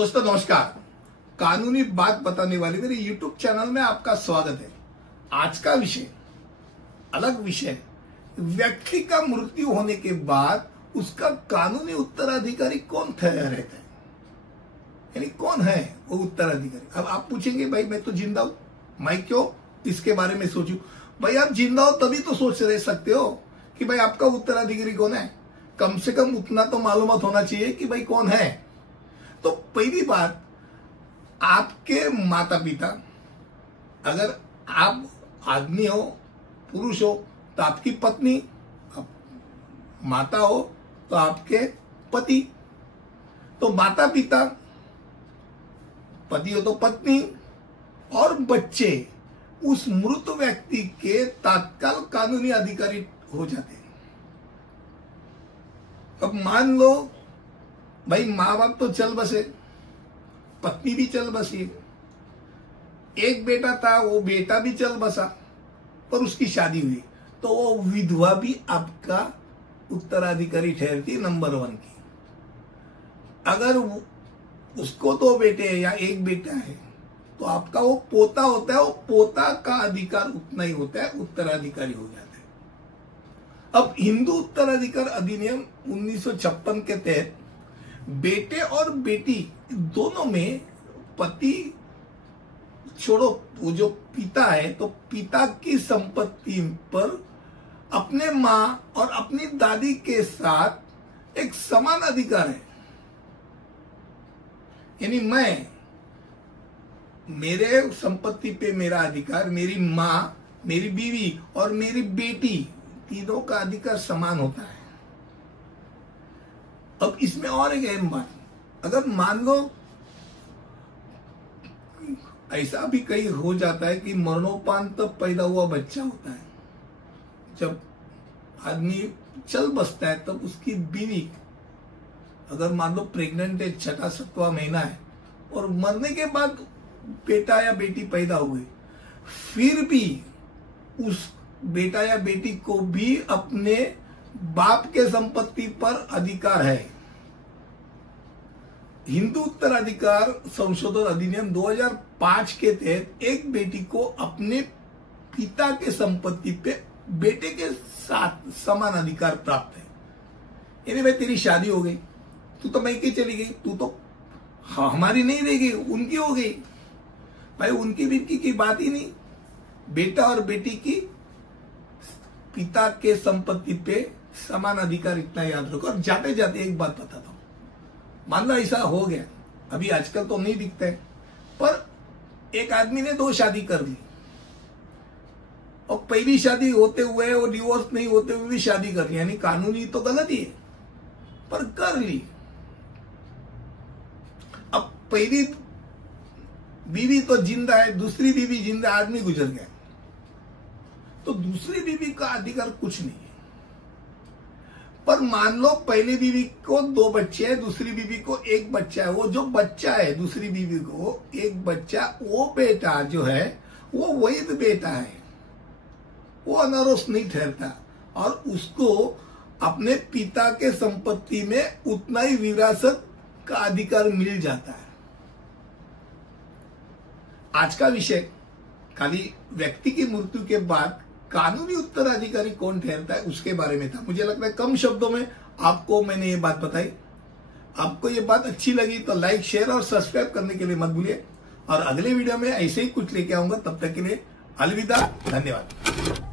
दोस्तों नमस्कार। कानूनी बात बताने वाले मेरे YouTube चैनल में आपका स्वागत है। आज का विषय अलग विषय, व्यक्ति का मृत्यु होने के बाद उसका कानूनी उत्तराधिकारी कौन ठहरा रहता है, यानी कौन है वो उत्तराधिकारी। अब आप पूछेंगे भाई मैं तो जिंदा हूं, मैं क्यों इसके बारे में सोचूं। भाई आप जिंदा हो तभी तो सोच रह सकते हो कि भाई आपका उत्तराधिकारी कौन है। कम से कम उतना तो मालूमात होना चाहिए कि भाई कौन है। तो पहली बात, आपके माता पिता, अगर आप आदमी हो पुरुष हो तो आपकी पत्नी, माता हो तो आपके पति, तो माता पिता, पति हो तो पत्नी और बच्चे उस मृत व्यक्ति के तत्काल कानूनी अधिकारी हो जाते हैं। अब मान लो भाई माँ बाप तो चल बसे, पत्नी भी चल बसी, एक बेटा था वो बेटा भी चल बसा और उसकी शादी हुई, तो वो विधवा भी आपका उत्तराधिकारी ठहरती नंबर 1 की। अगर उसको 2 बेटे हैं या एक बेटा है तो आपका वो पोता होता है, वो पोता का अधिकार उतना ही होता है, उत्तराधिकारी हो जाता है। अब हिंदू उत्तराधिकार अधिनियम 1956 के तहत बेटे और बेटी दोनों में, पति छोड़ो वो जो पिता है, तो पिता की संपत्ति पर अपने मां और अपनी दादी के साथ एक समान अधिकार है। यानी मैं, मेरे संपत्ति पे मेरा अधिकार, मेरी मां, मेरी बीवी और मेरी बेटी तीनों का अधिकार समान होता है। अब इसमें और एक अहम बात, अगर मान लो ऐसा भी कहीं हो जाता है कि मरणोपरांत तब पैदा हुआ बच्चा होता है, जब आदमी चल बसता है तब उसकी बीवी अगर मान लो प्रेग्नेंट है, 6वां महीना है और मरने के बाद बेटा या बेटी पैदा हुए, फिर भी उस बेटा या बेटी को भी अपने बाप के संपत्ति पर अधिकार है। हिंदू उत्तराधिकार संशोधन अधिनियम 2005 के तहत एक बेटी को अपने पिता के संपत्ति पे बेटे के साथ समान अधिकार प्राप्त है। यानी भाई तेरी शादी हो गई, तू तो मैके चली गई, तू तो हमारी नहीं रह गई, उनकी हो गई। भाई उनकी बेटी की बात ही नहीं, बेटा और बेटी की पिता के संपत्ति पे समान अधिकार, इतना याद रखो। और जाते जाते एक बात बताता हूं, मान लो ऐसा हो गया, अभी आजकल तो नहीं दिखता है, पर एक आदमी ने 2 शादी कर ली और पहली शादी होते हुए और डिवोर्स नहीं होते हुए भी शादी कर ली, यानी कानूनी तो गलत ही है पर कर ली। अब पहली बीवी तो जिंदा है, दूसरी बीवी जिंदा, आदमी गुजर गया, तो दूसरी बीवी का अधिकार कुछ नहीं है। पर मान लो पहली बीवी को 2 बच्चे हैं, दूसरी बीवी को 1 बच्चा है, वो जो बच्चा है दूसरी बीवी को 1 बच्चा, वो बेटा जो है वो वैध बेटा है, वो अनारोस नहीं ठहरता और उसको अपने पिता के संपत्ति में उतना ही विरासत का अधिकार मिल जाता है। आज का विषय खाली व्यक्ति की मृत्यु के बाद कानूनी उत्तराधिकारी कौन ठहरता है उसके बारे में था। मुझे लगता है कम शब्दों में आपको मैंने ये बात बताई। आपको ये बात अच्छी लगी तो लाइक, शेयर और सब्सक्राइब करने के लिए मत भूलिए। और अगले वीडियो में ऐसे ही कुछ लेके आऊंगा, तब तक के लिए अलविदा, धन्यवाद।